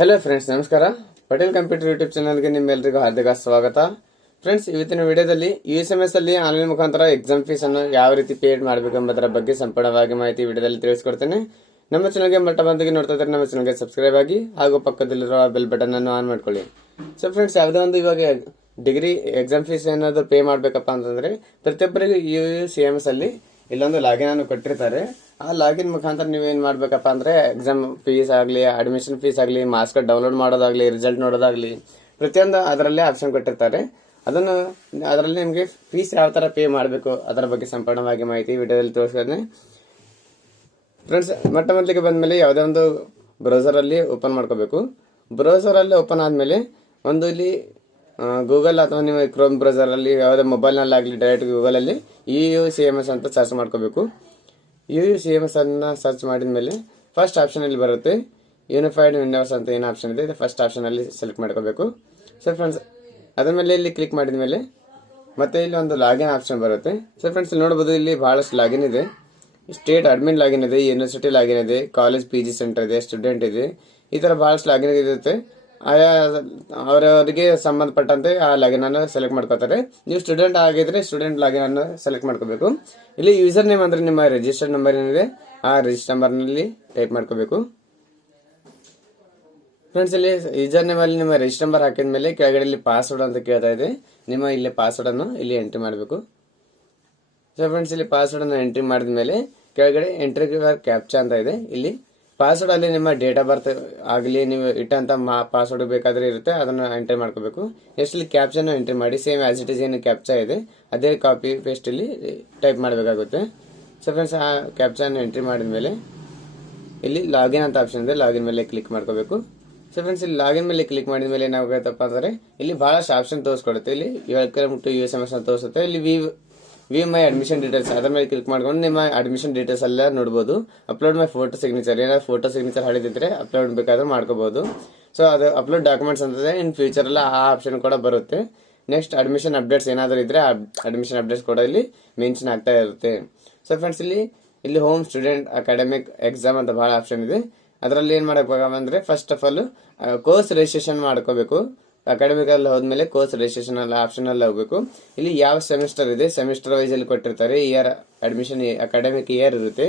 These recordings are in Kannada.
ಹಲೋ ಫ್ರೆಂಡ್ಸ್, ನಮಸ್ಕಾರ. ಪಟೇಲ್ ಕಂಪ್ಯೂಟರ್ ಯೂಟ್ಯೂಬ್ ಚಾನಲ್ಗೆ ನಿಮ್ಮೆಲ್ಲರಿಗೂ ಹಾರ್ದಿಕ ಸ್ವಾಗತ. ಫ್ರೆಂಡ್ಸ್, ಇವತ್ತಿನ ವಿಡಿಯೋದಲ್ಲಿ USMS ಅಲ್ಲಿ ಆನ್ಲೈನ್ ಮುಖಾಂತರ ಎಕ್ಸಾಮ್ ಫೀಸ್ ಅನ್ನು ಯಾವ ರೀತಿ ಪೇಡ್ ಮಾಡಬೇಕು ಎಂಬುದರ ಬಗ್ಗೆ ಸಂಪೂರ್ಣವಾಗಿ ಮಾಹಿತಿ ವಿಡಿಯೋದಲ್ಲಿ ತಿಳಿಸಿಕೊಡ್ತೇನೆ. ನಮ್ಮ ಚಾನಲ್ಗೆ ಮೊಟ್ಟ ಮೊದಲಿಗೆ ನೋಡ್ತಾ ಇದ್ದರೆ ನಮ್ಮ ಚಾನಲ್ಗೆ ಸಬ್ಸ್ಕ್ರೈಬ್ ಆಗಿ ಹಾಗೂ ಪಕ್ಕದಲ್ಲಿರುವ ಬೆಲ್ ಬಟನ್ ಅನ್ನು ಆನ್ ಮಾಡ್ಕೊಳ್ಳಿ. ಸೊ ಫ್ರೆಂಡ್ಸ್, ಯಾವುದೋ ಒಂದು ಇವಾಗ ಡಿಗ್ರಿ ಎಕ್ಸಾಮ್ ಫೀಸ್ ಏನಾದರೂ ಪೇ ಮಾಡಬೇಕಪ್ಪ ಅಂತಂದ್ರೆ ಪ್ರತಿಯೊಬ್ಬರಿಗೂ USMS ಅಲ್ಲಿ ಇಲ್ಲೊಂದು ಲಾಗಿನ್ ಅನ್ನು ಕೊಟ್ಟಿರ್ತಾರೆ. ಆ ಲಾಗಿನ್ ಮುಖಾಂತರ ನೀವೇನ್ ಮಾಡ್ಬೇಕಪ್ಪ ಅಂದ್ರೆ ಎಕ್ಸಾಮ್ ಫೀಸ್ ಆಗಲಿ, ಅಡ್ಮಿಷನ್ ಫೀಸ್ ಆಗಲಿ, ಮಾರ್ಕ್ಸ್ ಕಾರ್ಡ್ ಡೌನ್ಲೋಡ್ ಮಾಡೋದಾಗ್ಲಿ, ರಿಸಲ್ಟ್ ನೋಡೋದಾಗ್ಲಿ, ಪ್ರತಿಯೊಂದು ಅದರಲ್ಲೇ ಆಪ್ಷನ್ ಕೊಟ್ಟಿರ್ತಾರೆ. ಅದರಲ್ಲಿ ನಿಮಗೆ ಫೀಸ್ ಯಾವ ತರ ಪೇ ಮಾಡಬೇಕು ಅದರ ಬಗ್ಗೆ ಸಂಪೂರ್ಣವಾಗಿ ಮಾಹಿತಿ ವಿಡಿಯೋದಲ್ಲಿ ತೋರಿಸ್ತೀನಿ. ಫ್ರೆಂಡ್ಸ್, ಮೊಟ್ಟ ಮೊದಲಿಗೆ ಬಂದ್ಮೇಲೆ ಯಾವುದೇ ಒಂದು ಬ್ರೌಸರ್ ಅಲ್ಲಿ ಓಪನ್ ಮಾಡ್ಕೋಬೇಕು. ಬ್ರೌಸರ್ ಅಲ್ಲಿ ಓಪನ್ ಆದ್ಮೇಲೆ ಒಂದು ಇಲ್ಲಿ ಗೂಗಲ್ ಅಥವಾ ನೀವು ಕ್ರೋಮ್ ಬ್ರೌಸರ್ ಅಲ್ಲಿ ಯಾವುದೇ ಮೊಬೈಲ್ ನಲ್ಲಿ ಆಗಲಿ ಡೈರೆಕ್ಟ್ ಗೂಗಲ್ ಅಲ್ಲಿ USMS ಅಂತ ಸರ್ಚ್ ಮಾಡ್ಕೋಬೇಕು. USMS ಅನ್ನ ಸರ್ಚ್ ಮಾಡಿದ ಮೇಲೆ ಫಸ್ಟ್ ಆಪ್ಷನ್ ಅಲ್ಲಿ ಬರುತ್ತೆ ಯೂನಿಫೈಡ್ ವಿಂಡೋಸ್ ಅಂತ ಏನು ಆಪ್ಷನ್ ಇದೆ, ಫಸ್ಟ್ ಆಪ್ಷನ್ ಅಲ್ಲಿ ಸೆಲೆಕ್ಟ್ ಮಾಡ್ಕೋಬೇಕು. ಸೊ ಫ್ರೆಂಡ್ಸ್, ಅದರ ಮೇಲೆ ಇಲ್ಲಿ ಕ್ಲಿಕ್ ಮಾಡಿದ ಮೇಲೆ ಮತ್ತೆ ಇಲ್ಲಿ ಒಂದು ಲಾಗಿನ್ ಆಪ್ಷನ್ ಬರುತ್ತೆ. ಸೊ ಫ್ರೆಂಡ್ಸ್, ನೋಡಬಹುದು ಇಲ್ಲಿ ಬಹಳಷ್ಟು ಲಾಗಿನ್ ಇದೆ. ಸ್ಟೇಟ್ ಅಡ್ಮಿನ್ ಲಾಗಿನ್ ಇದೆ, ಯೂನಿವರ್ಸಿಟಿ ಲಾಗಿನ್ ಇದೆ, ಕಾಲೇಜ್ PG ಸೆಂಟರ್ ಇದೆ, ಸ್ಟೂಡೆಂಟ್ ಇದೆ, ಈ ತರ ಬಹಳಷ್ಟು ಲಾಗಿನ್ ಇರುತ್ತೆ. ಆಯಾ ಅವರವರಿಗೆ ಸಂಬಂಧಪಟ್ಟಂತೆ ಆ ಲಾಗಿನ್ ಅನ್ನು ಸೆಲೆಕ್ಟ್ ಮಾಡ್ಕೋತಾರೆ. ನೀವು ಸ್ಟೂಡೆಂಟ್ ಆಗಿದ್ರೆ ಸ್ಟೂಡೆಂಟ್ ಲಾಗಿನ್ ಅನ್ನು ಸೆಲೆಕ್ಟ್ ಮಾಡ್ಕೋಬೇಕು. ಇಲ್ಲಿ ಯೂಸರ್ ನೇಮ್ ಅಂದ್ರೆ ನಿಮ್ಮ ರಿಜಿಸ್ಟರ್ಡ್ ನಂಬರ್ ಏನಿದೆ ಆ ರಿಜಿಸ್ಟರ್ ನಂಬರ್ ನಲ್ಲಿ ಟೈಪ್ ಮಾಡ್ಕೋಬೇಕು. ಫ್ರೆಂಡ್ಸ್, ಇಲ್ಲಿ ಯೂಸರ್ ನೇಮ್ ಅಲ್ಲಿ ನಿಮ್ಮ ರಿಜಿಸ್ಟರ್ ನಂಬರ್ ಹಾಕಿದ ಮೇಲೆ ಕೆಳಗಡೆ ಇಲ್ಲಿ ಪಾಸ್ವರ್ಡ್ ಅಂತ ಕೇಳ್ತಾ ಇದೆ. ನಿಮ್ಮ ಇಲ್ಲಿ ಪಾಸ್ವರ್ಡ್ ಅನ್ನು ಇಲ್ಲಿ ಎಂಟ್ರಿ ಮಾಡಬೇಕು. ಸೊ ಫ್ರೆಂಡ್ಸ್, ಇಲ್ಲಿ ಪಾಸ್ವರ್ಡ್ ಅನ್ನು ಎಂಟ್ರಿ ಮಾಡಿದ ಮೇಲೆ ಕೆಳಗಡೆ ಎಂಟ್ರಿ ಕ್ಯಾಪ್ಚಾ ಅಂತ ಇದೆ. ಇಲ್ಲಿ ಪಾಸ್ವರ್ಡ್ ಅಲ್ಲಿ ನಿಮ್ಮ ಡೇಟ್ ಆಫ್ ಬರ್ತ್ ಆಗಲಿ, ನೀವು ಇಟ್ಟಂತ ಪಾಸ್ವರ್ಡ್ ಬೇಕಾದ್ರೆ ಇರುತ್ತೆ, ಅದನ್ನ ಎಂಟ್ರಿ ಮಾಡ್ಕೋಬೇಕು. ನೆಕ್ಸ್ಟ್ ಇಲ್ಲಿ ಕ್ಯಾಪ್ಚನ್ ಎಂಟ್ರಿ ಮಾಡಿ ಸೇಮ್ ಆಸ್ ಇಟ್ ಇಸ್ ಏನು ಕ್ಯಾಪ್ಚಾ ಇದೆ ಅದೇ ಕಾಪಿ ಪೇಸ್ಟ್ ಇಲ್ಲಿ ಟೈಪ್ ಮಾಡಬೇಕಾಗುತ್ತೆ. ಸೊ ಫ್ರೆಂಡ್ಸ್, ಆ ಕ್ಯಾಪ್ಚನ್ ಎಂಟ್ರಿ ಮಾಡಿದ ಮೇಲೆ ಇಲ್ಲಿ ಲಾಗಿನ್ ಅಂತ ಆಪ್ಷನ್ ಇದೆ, ಲಾಗಿನ್ ಮೇಲೆ ಕ್ಲಿಕ್ ಮಾಡ್ಕೋಬೇಕು. ಸೊ ಫ್ರೆಂಡ್ಸ್, ಇಲ್ಲಿ ಲಾಗಿನ್ ಮೇಲೆ ಕ್ಲಿಕ್ ಮಾಡಿದ ಮೇಲೆ ಏನಾಗುತ್ತಪ್ಪ ಅಂದ್ರೆ ಇಲ್ಲಿ ಬಹಳಷ್ಟು ಆಪ್ಷನ್ ತೋರಿಸ್ಕೊಡುತ್ತೆ. ಇಲ್ಲಿ ವೆಲ್ಕಮ್ ಟು USMS ಅಂತ ತೋರಿಸುತ್ತೆ. ಇಲ್ಲಿ ವಿ ಮೈ ಅಡ್ಮಿಷನ್ ಡೀಟೇಲ್ಸ್ ಅದರ ಮೇಲೆ ಕ್ಲಿಕ್ ಮಾಡ್ಕೊಂಡು ನಿಮ್ಮ ಅಡ್ಮಿಷನ್ ಡೀಟೇಲ್ಸ್ ಎಲ್ಲ ನೋಡಬಹುದು. ಅಪ್ಲೋಡ್ ಮೈ ಫೋಟೋ ಸಿಗ್ನೇಚರ್, ಏನಾದ್ರು ಫೋಟೋ ಸಿಗ್ನೇಚರ್ ಹಳಿದಿದ್ರೆ ಅಪ್ಲೋಡ್ ಬೇಕಾದ್ರೆ ಮಾಡ್ಕೋಬಹುದು. ಸೊ ಅದು ಅಪ್ಲೋಡ್ ಡಾಕ್ಯುಮೆಂಟ್ಸ್ ಅಂತಂದ್ರೆ ಇನ್ ಫ್ಯೂಚರ್ ಎಲ್ಲ ಆ ಆಪ್ಷನ್ ಕೂಡ ಬರುತ್ತೆ. ನೆಕ್ಸ್ಟ್ ಅಡ್ಮಿಷನ್ ಅಪ್ಡೇಟ್ಸ್ ಏನಾದರೂ ಇದ್ರೆ ಅಡ್ಮಿಷನ್ ಅಪ್ಡೇಟ್ಸ್ ಕೂಡ ಇಲ್ಲಿ ಮೆನ್ಷನ್ ಆಗ್ತಾ ಇರುತ್ತೆ. ಸೊ ಫ್ರೆಂಡ್ಸ್, ಇಲ್ಲಿ ಹೋಮ್ ಸ್ಟೂಡೆಂಟ್ ಅಕಾಡೆಮಿಕ್ ಎಕ್ಸಾಮ್ ಅಂತ ಬಹಳ ಆಪ್ಷನ್ ಇದೆ. ಅದರಲ್ಲಿ ಏನ್ ಮಾಡಬೇಕಂದ್ರೆ first of all course registration ಮಾಡ್ಕೋಬೇಕು. ಅಕಾಡೆಮಿಕ್ ಅಲ್ಲಿ ಹೋದ್ಮೇಲೆ ಕೋರ್ಸ್ ರಿಜಿಸ್ಟ್ರೇಷನ್ ಅಲ್ಲಿ ಆಪ್ಷನ್ ಅಲ್ಲಿ ಹೋಗ್ಬೇಕು. ಇಲ್ಲಿ ಯಾವ ಸೆಮಿಸ್ಟರ್ ಇದೆ ಸೆಮಿಸ್ಟರ್ ವೈಸ್ ಅಲ್ಲಿ ಕೊಟ್ಟಿರ್ತಾರೆ. ಇಯರ್ ಅಡ್ಮಿಷನ್ ಅಕಾಡೆಮಿಕ್ ಇಯರ್ ಇರುತ್ತೆ,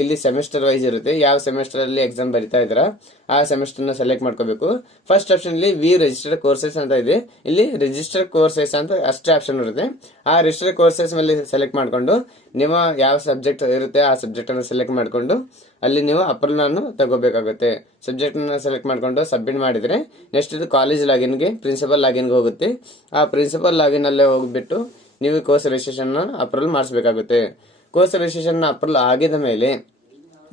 ಇಲ್ಲಿ ಸೆಮಿಸ್ಟರ್ ವೈಸ್ ಇರುತ್ತೆ. ಯಾವ ಸೆಮಿಸ್ಟರ್ ಅಲ್ಲಿ ಎಕ್ಸಾಮ್ ಬರಿತಾ ಇದ್ರ ಆ ಸೆಮಿಸ್ಟರ್ ನ ಸೆಲೆಕ್ಟ್ ಮಾಡ್ಕೋಬೇಕು. ಫಸ್ಟ್ ಆಪ್ಷನ್ ಇಲ್ಲಿ ರಿಜಿಸ್ಟರ್ಡ್ ಕೋರ್ಸಸ್ ಅಂತ ಇದೆ. ಇಲ್ಲಿ ರಿಜಿಸ್ಟರ್ಡ್ ಕೋರ್ಸಸ್ ಅಂತ ಅಷ್ಟೇ ಆಪ್ಷನ್ ಇರುತ್ತೆ. ಆ ರಿಜಿಸ್ಟರ್ಡ್ ಕೋರ್ಸಸ್ ಮೇಲೆ ಸೆಲೆಕ್ಟ್ ಮಾಡ್ಕೊಂಡು ನಿಮ್ಮ ಯಾವ ಸಬ್ಜೆಕ್ಟ್ ಇರುತ್ತೆ ಆ ಸಬ್ಜೆಕ್ಟ್ ಅನ್ನು ಸೆಲೆಕ್ಟ್ ಮಾಡ್ಕೊಂಡು ಅಲ್ಲಿ ನೀವು ಅಪ್ರೂವಲ್ ಅನ್ನು ತಗೋಬೇಕಾಗುತ್ತೆ. ಸಬ್ಜೆಕ್ಟ್ ನ ಸೆಲೆಕ್ಟ್ ಮಾಡ್ಕೊಂಡು ಸಬ್ಮಿಟ್ ಮಾಡಿದ್ರೆ ನೆಕ್ಸ್ಟ್ ಇದು ಕಾಲೇಜ್ ಲಾಗಿನ್ಗೆ ಪ್ರಿನ್ಸಿಪಲ್ ಲಾಗಿನ್ಗೆ ಹೋಗುತ್ತೆ. ಆ ಪ್ರಿನ್ಸಿಪಲ್ ಲಾಗಿನ್ ಅಲ್ಲೇ ಹೋಗ್ಬಿಟ್ಟು ನೀವು ಕೋರ್ಸ್ ರಿಜಿಸ್ಟ್ರೇಷನ್ ಅಪ್ರೂವಲ್ ಮಾಡಿಸಬೇಕಾಗುತ್ತೆ. ಕೋರ್ಸ್ ರಿಜಿಸ್ಟ್ರೇಷನ್ ಅಪ್ರೂವಲ್ ಆಗಿದ ಮೇಲೆ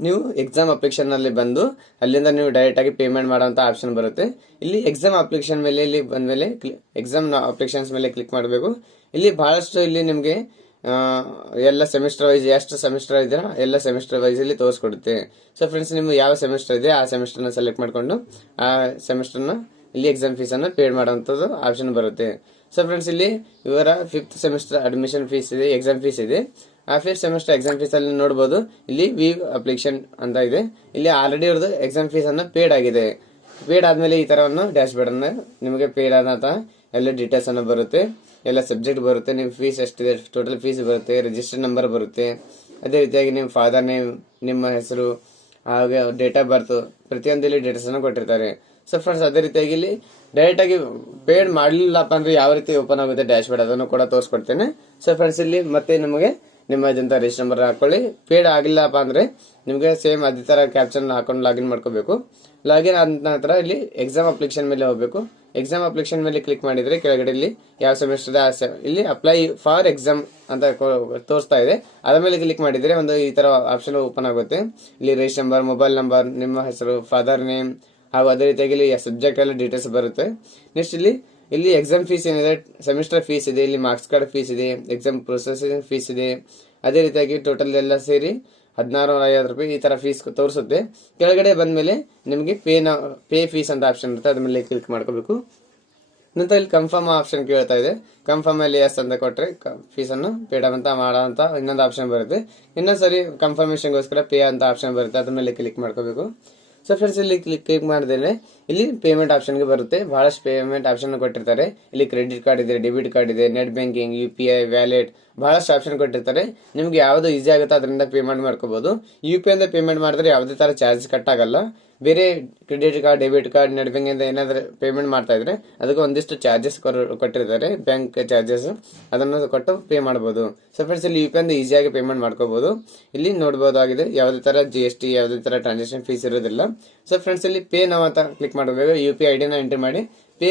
ನೀವು ಎಕ್ಸಾಮ್ ಅಪ್ಲಿಕೇಶನ್ ನಲ್ಲಿ ಬಂದು ಅಲ್ಲಿಂದ ನೀವು ಡೈರೆಕ್ಟ್ ಆಗಿ ಪೇಮೆಂಟ್ ಮಾಡುವಂತ ಆಪ್ಷನ್ ಬರುತ್ತೆ. ಇಲ್ಲಿ ಎಕ್ಸಾಮ್ ಅಪ್ಲಿಕೇಶನ್ ಮೇಲೆ ಇಲ್ಲಿ ಬಂದ್ಮೇಲೆ ಎಕ್ಸಾಮ್ ಅಪ್ಲಿಕೇಶನ್ಸ್ ಮೇಲೆ ಕ್ಲಿಕ್ ಮಾಡಬೇಕು. ಇಲ್ಲಿ ಬಹಳಷ್ಟು ಇಲ್ಲಿ ನಿಮ್ಗೆ ಎಲ್ಲ ಸೆಮಿಸ್ಟರ್ ವೈಸ್ ಎಷ್ಟು ಸೆಮಿಸ್ಟರ್ ಇದೆಯಾ ಎಲ್ಲ ಸೆಮಿಸ್ಟರ್ ವೈಸ್ ಇಲ್ಲಿ ತೋರಿಸ್ಕೊಡುತ್ತೆ. ಸೊ ಫ್ರೆಂಡ್ಸ್, ನಿಮ್ಗೆ ಯಾವ ಸೆಮಿಸ್ಟರ್ ಇದೆ ಆ ಸೆಮಿಸ್ಟರ್ ನ ಸೆಲೆಕ್ಟ್ ಮಾಡ್ಕೊಂಡು ಆ ಸೆಮಿಸ್ಟರ್ ನ ಇಲ್ಲಿ ಎಕ್ಸಾಮ್ ಫೀಸ್ ಅನ್ನು ಪೇಡ್ ಮಾಡುವಂತದ್ದು ಆಪ್ಷನ್ ಬರುತ್ತೆ. ಸೊ ಫ್ರೆಂಡ್ಸ್, ಇಲ್ಲಿ ಇವರ 5th ಸೆಮಿಸ್ಟರ್ ಅಡ್ಮಿಷನ್ ಫೀಸ್ ಇದೆ, ಎಕ್ಸಾಮ್ ಫೀಸ್ ಇದೆ. ಆ 5th ಸೆಮಿಸ್ಟರ್ ಎಕ್ಸಾಮ್ ಫೀಸ್ ಅಲ್ಲಿ ನೋಡಬಹುದು ಇಲ್ಲಿ ಅಪ್ಲಿಕೇಶನ್ ಅಂತ ಇದೆ. ಇಲ್ಲಿ ಆಲ್ರೆಡಿ ಇವ್ರದ್ದು ಎಕ್ಸಾಮ್ ಫೀಸ್ ಅನ್ನು ಪೇಡ್ ಆಗಿದೆ. ಪೇಡ್ ಆದ್ಮೇಲೆ ಈ ತರವನ್ನು ಡ್ಯಾಶ್ ಬೋರ್ಡ್ ಅನ್ನು ನಿಮಗೆ ಪೇಡ್ ಆದಂತ ಎಲ್ಲ ಡೀಟೇಲ್ಸ್ ಅನ್ನು ಬರುತ್ತೆ, ಎಲ್ಲ ಸಬ್ಜೆಕ್ಟ್ ಬರುತ್ತೆ, ನಿಮ್ಮ ಫೀಸ್ ಎಷ್ಟಿದೆ ಟೋಟಲ್ ಫೀಸ್ ಬರುತ್ತೆ, ರಿಜಿಸ್ಟರ್ ನಂಬರ್ ಬರುತ್ತೆ. ಅದೇ ರೀತಿಯಾಗಿ ನಿಮ್ಮ ಫಾದರ್ ನೇಮ್, ನಿಮ್ಮ ಹೆಸರು, ಹಾಗೆ ಡೇಟ್ ಆಫ್ ಬರ್ತ್ ಪ್ರತಿಯೊಂದು ಇಲ್ಲಿ ಡೀಟೇಲ್ಸ್ ಅನ್ನು ಕೊಟ್ಟಿರ್ತಾರೆ. ಸೊ ಫ್ರೆಂಡ್ಸ್, ಅದೇ ರೀತಿಯಾಗಿ ಇಲ್ಲಿ ಡೈರೆಕ್ಟ್ ಆಗಿ ಪೇಡ್ ಮಾಡಲಿಲ್ಲಪ್ಪ ಅಂದ್ರೆ ಯಾವ ರೀತಿ ಓಪನ್ ಆಗುತ್ತೆ ಡ್ಯಾಶ್ ಬೋರ್ಡ್ ಅದನ್ನು ಕೂಡ ತೋರಿಸ್ಕೊಡ್ತೇನೆ. ಸೊ ಫ್ರೆಂಡ್ಸ್, ಇಲ್ಲಿ ಮತ್ತೆ ನಿಮಗೆ ನಿಮ್ಮ ಅದಂತ ರಿಜಿಸ್ಟರ್ ನಂಬರ್ ಹಾಕೊಳ್ಳಿ. ಪೇಡ್ ಆಗಿಲ್ಲಪ್ಪ ಅಂದ್ರೆ ನಿಮಗೆ ಸೇಮ್ ಅದೇ ತರ ಕ್ಯಾಪ್ಷನ್ ಹಾಕೊಂಡು ಲಾಗಿನ್ ಮಾಡ್ಕೋಬೇಕು. ಲಾಗಿನ್ ಆದ ನಂತರ ಇಲ್ಲಿ ಎಕ್ಸಾಮ್ ಅಪ್ಲಿಕೇಶನ್ ಮೇಲೆ ಹೋಗಬೇಕು. ಎಕ್ಸಾಮ್ ಅಪ್ಲಿಕೇಶನ್ ಮೇಲೆ ಕ್ಲಿಕ್ ಮಾಡಿದ್ರೆ ಕೆಳಗಡೆ ಇಲ್ಲಿ ಯಾವ ಸೆಮಿಸ್ಟರ್ ಇಲ್ಲಿ ಅಪ್ಲೈ ಫಾರ್ ಎಕ್ಸಾಮ್ ಅಂತ ತೋರಿಸ್ತಾ ಇದೆ. ಅದ್ರ ಮೇಲೆ ಕ್ಲಿಕ್ ಮಾಡಿದ್ರೆ ಒಂದು ಈ ತರ ಆಪ್ಷನ್ ಓಪನ್ ಆಗುತ್ತೆ. ಇಲ್ಲಿ ರಿಜಿಸ್ಟರ್ ನಂಬರ್, ಮೊಬೈಲ್ ನಂಬರ್, ನಿಮ್ಮ ಹೆಸರು, ಫಾದರ್ ನೇಮ್ ಹಾಗೂ ಅದೇ ರೀತಿಯಾಗಿ ಇಲ್ಲಿ ಸಬ್ಜೆಕ್ಟ್ ಎಲ್ಲ ಡೀಟೇಲ್ಸ್ ಬರುತ್ತೆ. ನೆಕ್ಸ್ಟ್ ಇಲ್ಲಿ ಎಕ್ಸಾಮ್ ಫೀಸ್ ಏನಿದೆ, ಸೆಮಿಸ್ಟರ್ ಫೀಸ್ ಇದೆ, ಇಲ್ಲಿ ಮಾರ್ಕ್ಸ್ ಕಾರ್ಡ್ ಫೀಸ್ ಇದೆ, ಎಕ್ಸಾಮ್ ಪ್ರೊಸೆಸಿಂಗ್ ಫೀಸ್ ಇದೆ. ಅದೇ ರೀತಿಯಾಗಿ ಟೋಟಲ್ ಎಲ್ಲ ಸೇರಿ 1650 ರೂಪಾಯಿ ಈ ತರ ಫೀಸ್ ತೋರಿಸುತ್ತೆ. ಕೆಳಗಡೆ ಬಂದ್ಮೇಲೆ ನಿಮಗೆ ಪೇ ಫೀಸ್ ಅಂತ ಆಪ್ಷನ್ ಇರುತ್ತೆ, ಅದ್ರ ಮೇಲೆ ಕ್ಲಿಕ್ ಮಾಡ್ಕೋಬೇಕು. ನಂತರ ಇಲ್ಲಿ ಕನ್ಫರ್ಮ್ ಆಪ್ಷನ್ ಕೇಳ್ತಾ ಇದೆ. ಕನ್ಫರ್ಮ್ ಅಲ್ಲಿ ಎಸ್ ಅಂತ ಕೊಟ್ರೆ ಫೀಸ್ ಅನ್ನು ಪೇಡ್ ಅಂತ ಮಾಡೋಂತ ಇನ್ನೊಂದು ಆಪ್ಷನ್ ಬರುತ್ತೆ. ಇನ್ನೊಂದ್ಸರಿ ಕನ್ಫರ್ಮೇಶನ್ಗೋಸ್ಕರ ಪೇ ಅಂತ ಆಪ್ಷನ್ ಬರುತ್ತೆ, ಅದ್ರ ಮೇಲೆ ಕ್ಲಿಕ್ ಮಾಡ್ಕೋಬೇಕು. ಸೊ ಫ್ರೆಂಡ್ಸ್ ಇಲ್ಲಿ ಕ್ಲಿಕ್ ಮಾಡಿದ್ರೆ ಇಲ್ಲಿ ಪೇಮೆಂಟ್ ಆಪ್ಷನ್ಗೆ ಬರುತ್ತೆ. ಬಹಳಷ್ಟು ಪೇಮೆಂಟ್ ಆಪ್ಷನ್ ಕೊಟ್ಟಿರ್ತಾರೆ. ಇಲ್ಲಿ ಕ್ರೆಡಿಟ್ ಕಾರ್ಡ್ ಇದೆ, ಡೆಬಿಟ್ ಕಾರ್ಡ್ ಇದೆ, ನೆಟ್ ಬ್ಯಾಂಕಿಂಗ್, UPI, ವ್ಯಾಲೆಟ್, ಬಹಳಷ್ಟು ಆಪ್ಷನ್ ಕೊಟ್ಟಿರ್ತಾರೆ. ನಿಮ್ಗೆ ಯಾವ್ದು ಈಸಿ ಆಗುತ್ತೋ ಅದರಿಂದ ಪೇಮೆಂಟ್ ಮಾಡ್ಕೋಬಹುದು. UPI ಇಂದ ಪೇಮೆಂಟ್ ಮಾಡಿದ್ರೆ ಯಾವುದೇ ತರ ಚಾರ್ಜ್ ಕಟ್ ಆಗಲ್ಲ. ಬೇರೆ credit card, debit card, net banking ಇಂದ ಏನಾದ್ರೆ ಪೇಮೆಂಟ್ ಮಾಡ್ತಾ ಇದ್ರೆ ಅದಕ್ಕೆ ಒಂದಿಷ್ಟು ಚಾರ್ಜಸ್ ಕೊಟ್ಟಿರ್ತಾರೆ, ಬ್ಯಾಂಕ್ ಚಾರ್ಜಸ್, ಅದನ್ನು ಕೊಟ್ಟು ಪೇ ಮಾಡಬಹುದು. ಸೊ ಫ್ರೆಂಡ್ಸ್ ಇಲ್ಲಿ UPI ಇಂದ ಈಸಿಯಾಗಿ ಪೇಮೆಂಟ್ ಮಾಡ್ಕೋಬಹುದು. ಇಲ್ಲಿ ನೋಡಬಹುದಾಗಿದೆ ಯಾವುದೇ ತರ GST, ಯಾವುದೇ ತರ ಟ್ರಾನ್ಸಾಕ್ಷನ್ ಫೀಸ್ ಇರೋದಿಲ್ಲ. ಸೊ ಫ್ರೆಂಡ್ಸ್ ಇಲ್ಲಿ ಪೇ ನೌ ಅಂತ ಕ್ಲಿಕ್ ಮಾಡಬೇಕು. UPI ID ನ ಎಂಟ್ರಿ ಮಾಡಿ ಪೇ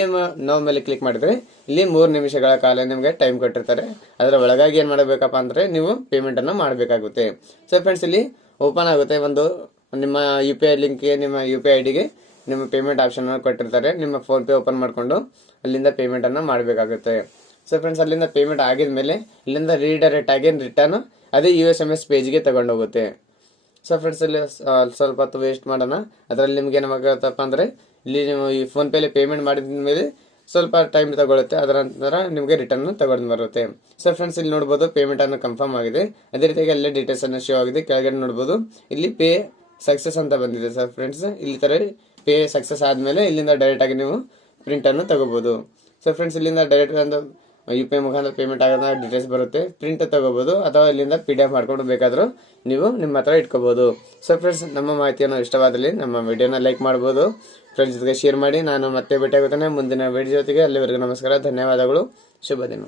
ನೌ ಮೇಲೆ ಕ್ಲಿಕ್ ಮಾಡಿದ್ರೆ ಇಲ್ಲಿ 3 ನಿಮಿಷಗಳ ಕಾಲ ನಿಮಗೆ ಟೈಮ್ ಕೊಟ್ಟಿರ್ತಾರೆ. ಅದರ ಒಳಗಾಗಿ ಏನ್ ಮಾಡಬೇಕಪ್ಪ ಅಂದ್ರೆ ನೀವು ಪೇಮೆಂಟ್ ಅನ್ನು ಮಾಡಬೇಕಾಗುತ್ತೆ. ಸೊ ಫ್ರೆಂಡ್ಸ್ ಇಲ್ಲಿ ಓಪನ್ ಆಗುತ್ತೆ ಒಂದು ನಿಮ್ಮ UPI ಲಿಂಕ್ಗೆ, ನಿಮ್ಮ UPI ಐಡಿಗೆ ನಿಮ್ಮ ಪೇಮೆಂಟ್ ಆಪ್ಷನ್ ಕೊಟ್ಟಿರ್ತಾರೆ. ನಿಮ್ಮ ಫೋನ್ ಪೇ ಓಪನ್ ಮಾಡಿಕೊಂಡು ಅಲ್ಲಿಂದ ಪೇಮೆಂಟ್ ಅನ್ನು ಮಾಡಬೇಕಾಗುತ್ತೆ. ಸೊ ಫ್ರೆಂಡ್ಸ್ ಅಲ್ಲಿಂದ ಪೇಮೆಂಟ್ ಆಗಿದ್ಮೇಲೆ ಇಲ್ಲಿಂದ ರೀಡೈರೆಕ್ಟ್ ಆಗಿ ರಿಟರ್ನ್ ಅದೇ USMS ಪೇಜ್ಗೆ ತಗೊಂಡೋಗುತ್ತೆ. ಸೊ ಫ್ರೆಂಡ್ಸ್ ಇಲ್ಲಿ ಸ್ವಲ್ಪ ಹೊತ್ತು ವೇಸ್ಟ್ ಮಾಡೋಣ. ಅದರಲ್ಲಿ ನಿಮ್ಗೆ ಏನಾಗುತ್ತಪ್ಪ ಅಂದ್ರೆ ಇಲ್ಲಿ ನೀವು ಈ ಫೋನ್ ಪೇಲಿ ಪೇಮೆಂಟ್ ಮಾಡಿದ ಮೇಲೆ ಸ್ವಲ್ಪ ಟೈಮ್ ತಗೊಳುತ್ತೆ. ಅದರ ನಂತರ ನಿಮಗೆ ರಿಟರ್ನ್ ತಗೊಂಡು ಬರುತ್ತೆ. ಸೊ ಫ್ರೆಂಡ್ಸ್ ಇಲ್ಲಿ ನೋಡಬಹುದು ಪೇಮೆಂಟ್ ಅನ್ನು ಕನ್ಫರ್ಮ್ ಆಗಿದೆ. ಅದೇ ರೀತಿಯಾಗಿ ಎಲ್ಲ ಡೀಟೇಲ್ಸ್ ಅನ್ನು ಶೋ ಆಗಿದೆ. ಕೆಳಗಡೆ ನೋಡಬಹುದು ಇಲ್ಲಿ ಪೇ ಸಕ್ಸಸ್ ಅಂತ ಬಂದಿದೆ. ಸರ್ ಫ್ರೆಂಡ್ಸ್ ಇಲ್ಲಿ ತರ ಪೇ ಸಕ್ಸಸ್ ಆದ್ಮೇಲೆ ಇಲ್ಲಿಂದ ಡೈರೆಕ್ಟ್ ಆಗಿ ನೀವು ಪ್ರಿಂಟ್ ಅನ್ನು ತಗೋಬಹುದು. ಸೊ ಫ್ರೆಂಡ್ಸ್ ಇಲ್ಲಿಂದ ಡೈರೆಕ್ಟ್ ಒಂದು UPI ಮುಖಾಂತರ ಪೇಮೆಂಟ್ ಆಗೋದ ಡೀಟೇಲ್ಸ್ ಬರುತ್ತೆ, ಪ್ರಿಂಟ್ ತಗೋಬಹುದು ಅಥವಾ ಇಲ್ಲಿಂದ PDF ಮಾಡ್ಕೊಂಡು ಬೇಕಾದ್ರೂ ನೀವು ನಿಮ್ಮ ಹತ್ರ ಇಟ್ಕೋಬಹುದು. ಸೊ ಫ್ರೆಂಡ್ಸ್ ನಮ್ಮ ಮಾಹಿತಿಯನ್ನು ಇಷ್ಟವಾದಲ್ಲಿ ನಮ್ಮ ವಿಡಿಯೋನ ಲೈಕ್ ಮಾಡಬಹುದು, ಫ್ರೆಂಡ್ಸ್ ಜೊತೆಗೆ ಶೇರ್ ಮಾಡಿ. ನಾನು ಮತ್ತೆ ಭೇಟಿ ಆಗುತ್ತೇನೆ ಮುಂದಿನ ವಿಡಿಯೋ ಜೊತೆಗೆ. ಅಲ್ಲಿವರೆಗೂ ನಮಸ್ಕಾರ, ಧನ್ಯವಾದಗಳು, ಶುಭ ದಿನ.